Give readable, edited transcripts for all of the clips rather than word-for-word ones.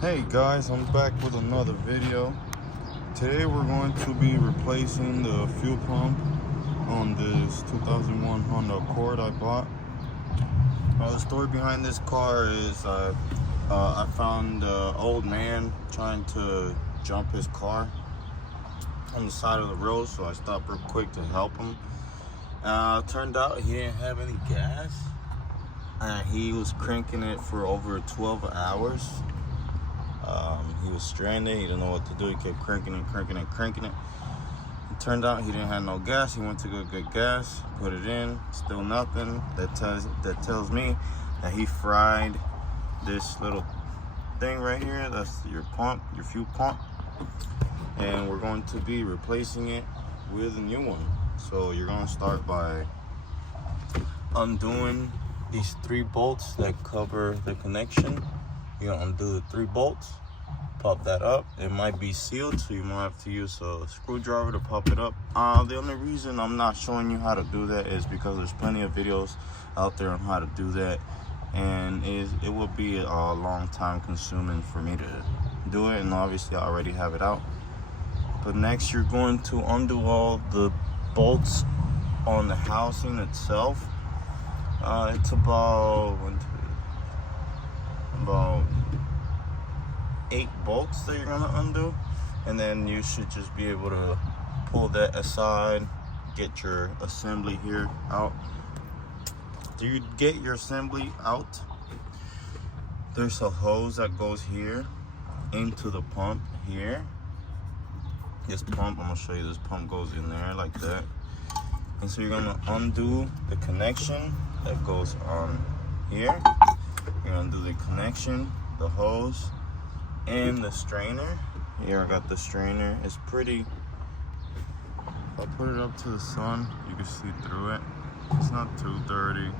Hey guys, I'm back with another video. Today we're going to be replacing the fuel pump on this 2001 Honda Accord I bought. The story behind this car is I found an old man trying to jump his car on the side of the road, so I stopped real quick to help him. Turned out he didn't have any gas, and he was cranking it for over 12 hours. He was stranded. He didn't know what to do. He kept cranking it. It turned out he didn't have no gas. He went to go get gas, put it in, still nothing. That tells me that he fried this little thing right here. That's your pump, your fuel pump, and we're going to be replacing it with a new one. So you're going to start by undoing these 3 bolts that cover the connection. You're gonna undo the 3 bolts, pop that up. It might be sealed, so you might have to use a screwdriver to pop it up. The only reason I'm not showing you how to do that is because there's plenty of videos out there on how to do that, and it will be a long time consuming for me to do it, and obviously I already have it out. But next you're going to undo all the bolts on the housing itself. It's about 8 bolts that you're gonna undo, and then you should just be able to pull that aside, get your assembly here out. Do you get your assembly out? There's a hose that goes here into the pump here. This pump, I'm gonna show you, this pump goes in there like that. And so you're gonna undo the connection that goes on here. You're gonna do the connection, the hose, and the strainer. Here I got the strainer. It's pretty, if I put it up to the sun, you can see through it. It's not too dirty.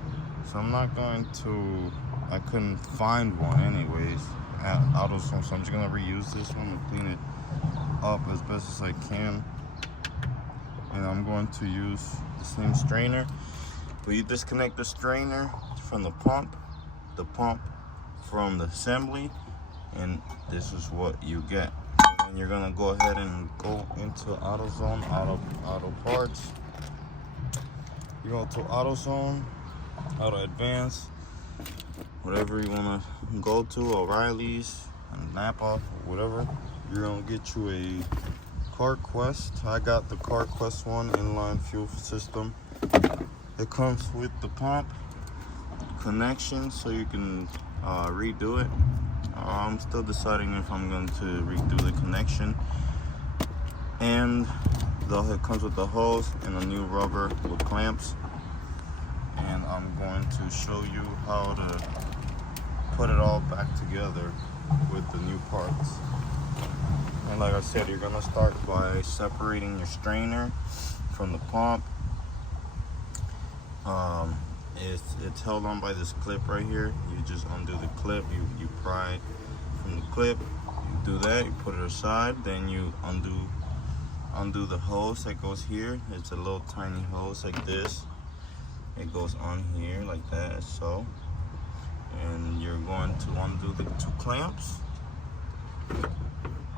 So I'm not going to, I couldn't find one anyways at AutoZone, so I'm just gonna reuse this one and clean it up as best as I can. And I'm going to use the same strainer. But you disconnect the strainer from the pump from the assembly, and this is what you get. And you're gonna go ahead and go into AutoZone, auto parts. You go to AutoZone, Auto Advance, whatever you wanna go to, O'Reilly's, and Napa, whatever. You're gonna get you a CarQuest. I got the CarQuest one, inline fuel system. It comes with the pump connection, so you can redo it. I'm still deciding if I'm going to redo the connection. And it comes with the hose and a new rubber with clamps. And I'm going to show you how to put it all back together with the new parts. And like I said, you're gonna start by separating your strainer from the pump. It's held on by this clip right here. You just undo the clip, you pry it from the clip, you do that, you put it aside, then you undo the hose that goes here. It's a little tiny hose like this. It goes on here like that, so. And you're going to undo the 2 clamps,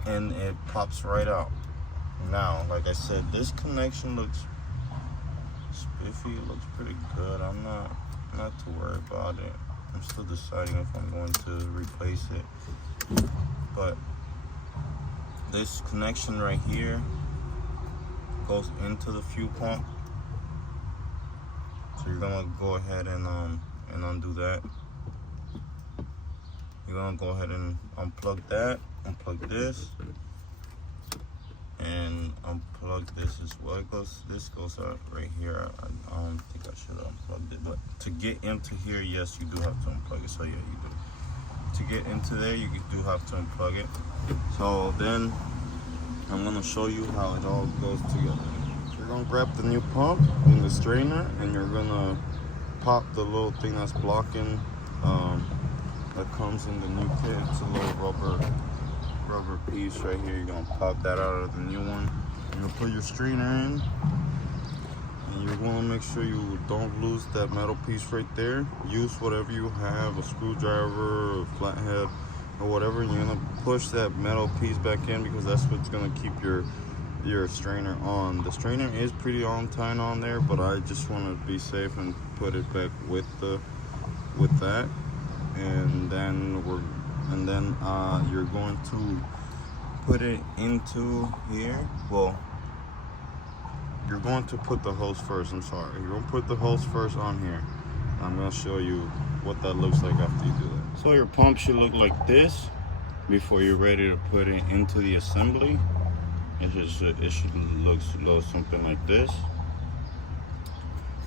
and it pops right out. Now, like I said, this connection looks spiffy, it looks pretty good. I'm not too worried about it. I'm still deciding if I'm going to replace it. But this connection right here goes into the fuel pump. So you're gonna go ahead and undo that. You're gonna go ahead and unplug that, unplug this, and unplug this as well. This goes out right here. I don't think I should have unplugged it, but to get into here, yes, you do have to unplug it. So yeah, you do. To get into there, you do have to unplug it. So then I'm gonna show you how it all goes together. You're gonna grab the new pump and the strainer, and you're gonna pop the little thing that's blocking that comes in the new kit. It's a little rubber piece right here. You're gonna pop that out of the new one. You're gonna put your strainer in, and you're gonna make sure you don't lose that metal piece right there. Use whatever you have, a screwdriver, a flathead, or whatever, you're gonna push that metal piece back in because that's what's gonna keep your strainer on. The strainer is pretty on tight on there, but I just want to be safe and put it back with that. And then you're going to put it into here. Well, you're going to put the hose first. I'm sorry, you're going to put the hose first on here. I'm going to show you what that looks like after you do that. So your pump should look like this before you're ready to put it into the assembly. It should look something like this.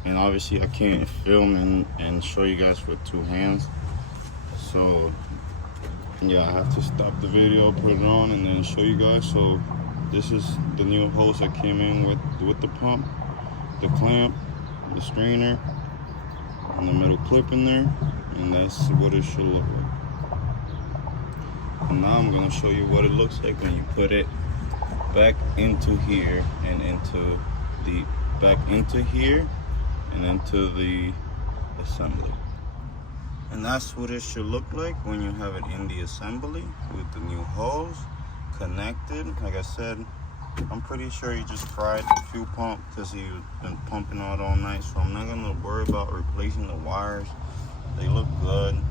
And obviously I can't film and show you guys with two hands, so yeah, I have to stop the video, put it on, and then show you guys. So this is the new hose that came in with the pump, the clamp, the strainer, and the metal clip in there, and that's what it should look like. And now I'm gonna show you what it looks like when you put it back into here and into the assembly. And that's what it should look like when you have it in the assembly with the new hose connected. Like I said, I'm pretty sure he just fried the fuel pump because he's been pumping out all night, so I'm not gonna worry about replacing the wires. They look good.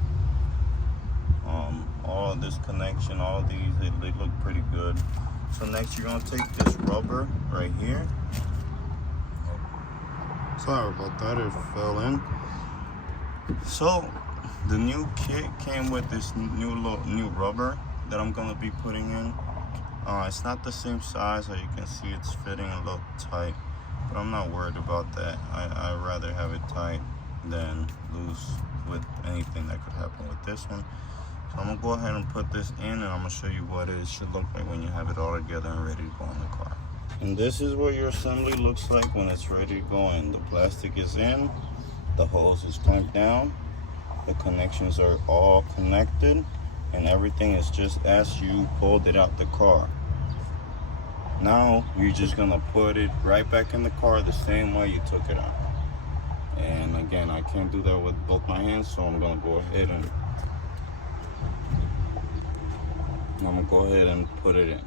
All this connection, all these, they look pretty good. So next you're gonna take this rubber right here. Sorry about that, it fell in. So the new kit came with this new rubber that I'm gonna be putting in. It's not the same size, as you can see it's fitting a little tight, but I'm not worried about that. I'd rather have it tight than loose with anything that could happen with this one. So I'm gonna go ahead and put this in, and I'm gonna show you what it should look like when you have it all together and ready to go in the car. And this is what your assembly looks like when it's ready to go in. The plastic is in, the hose is clamped down, the connections are all connected, and everything is just as you pulled it out the car. Now you're just gonna put it right back in the car the same way you took it out. And again, I can't do that with both my hands, so I'm gonna go ahead and put it in.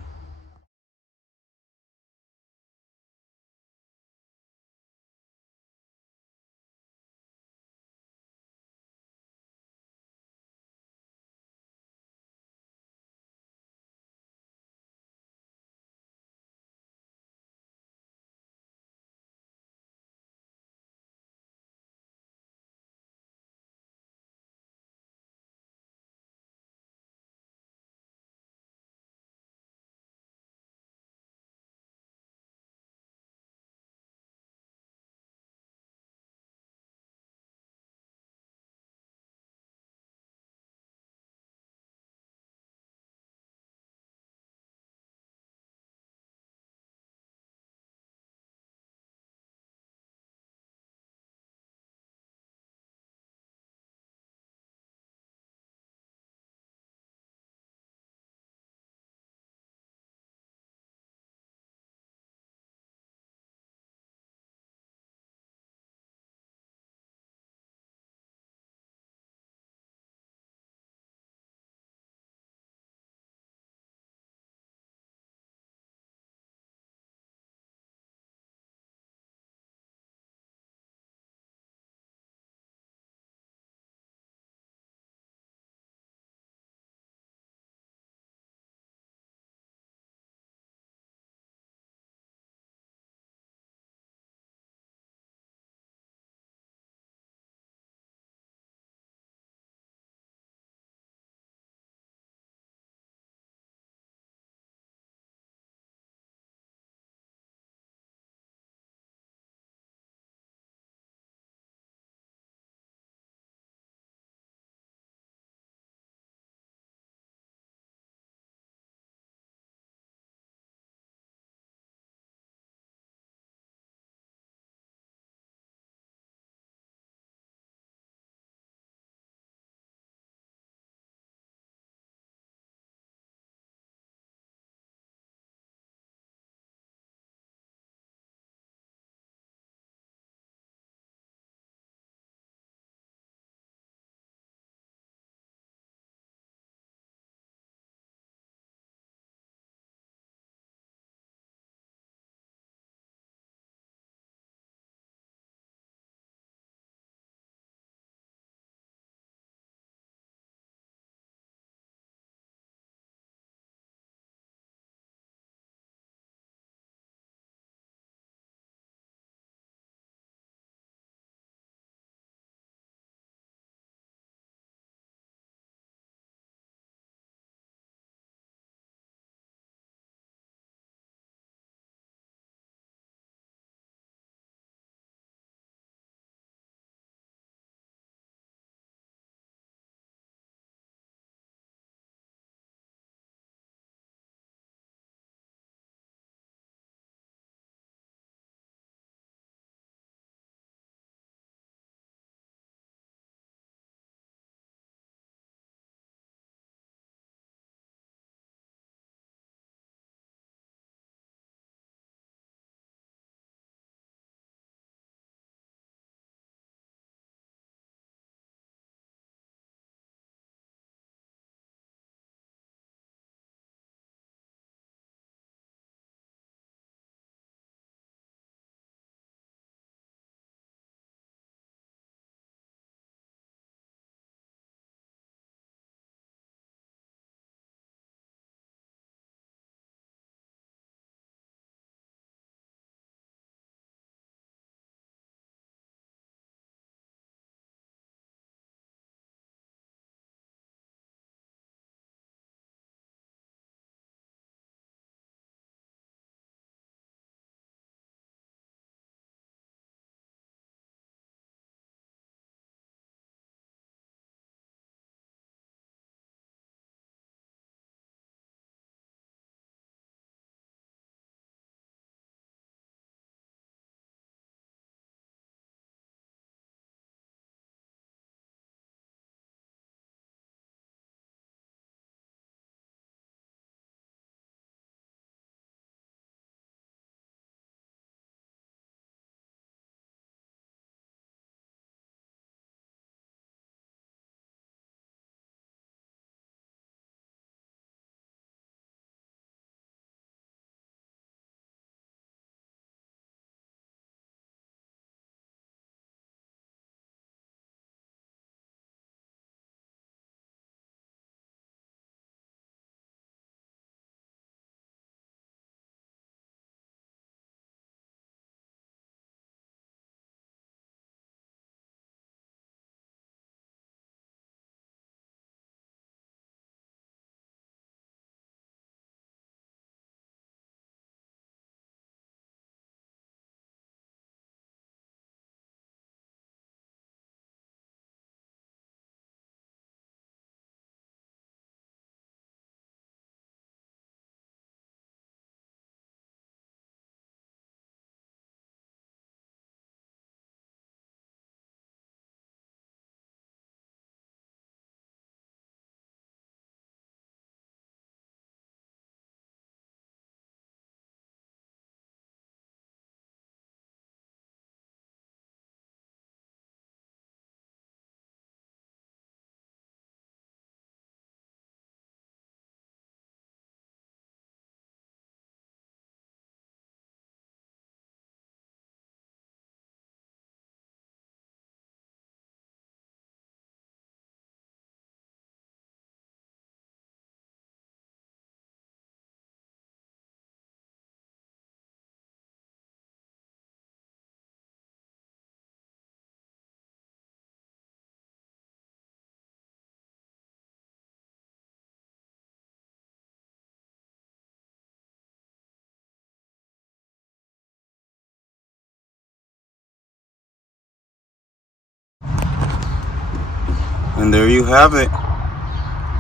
And there you have it.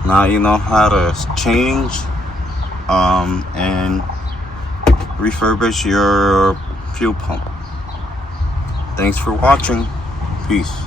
Now you know how to change and refurbish your fuel pump. Thanks for watching. Peace.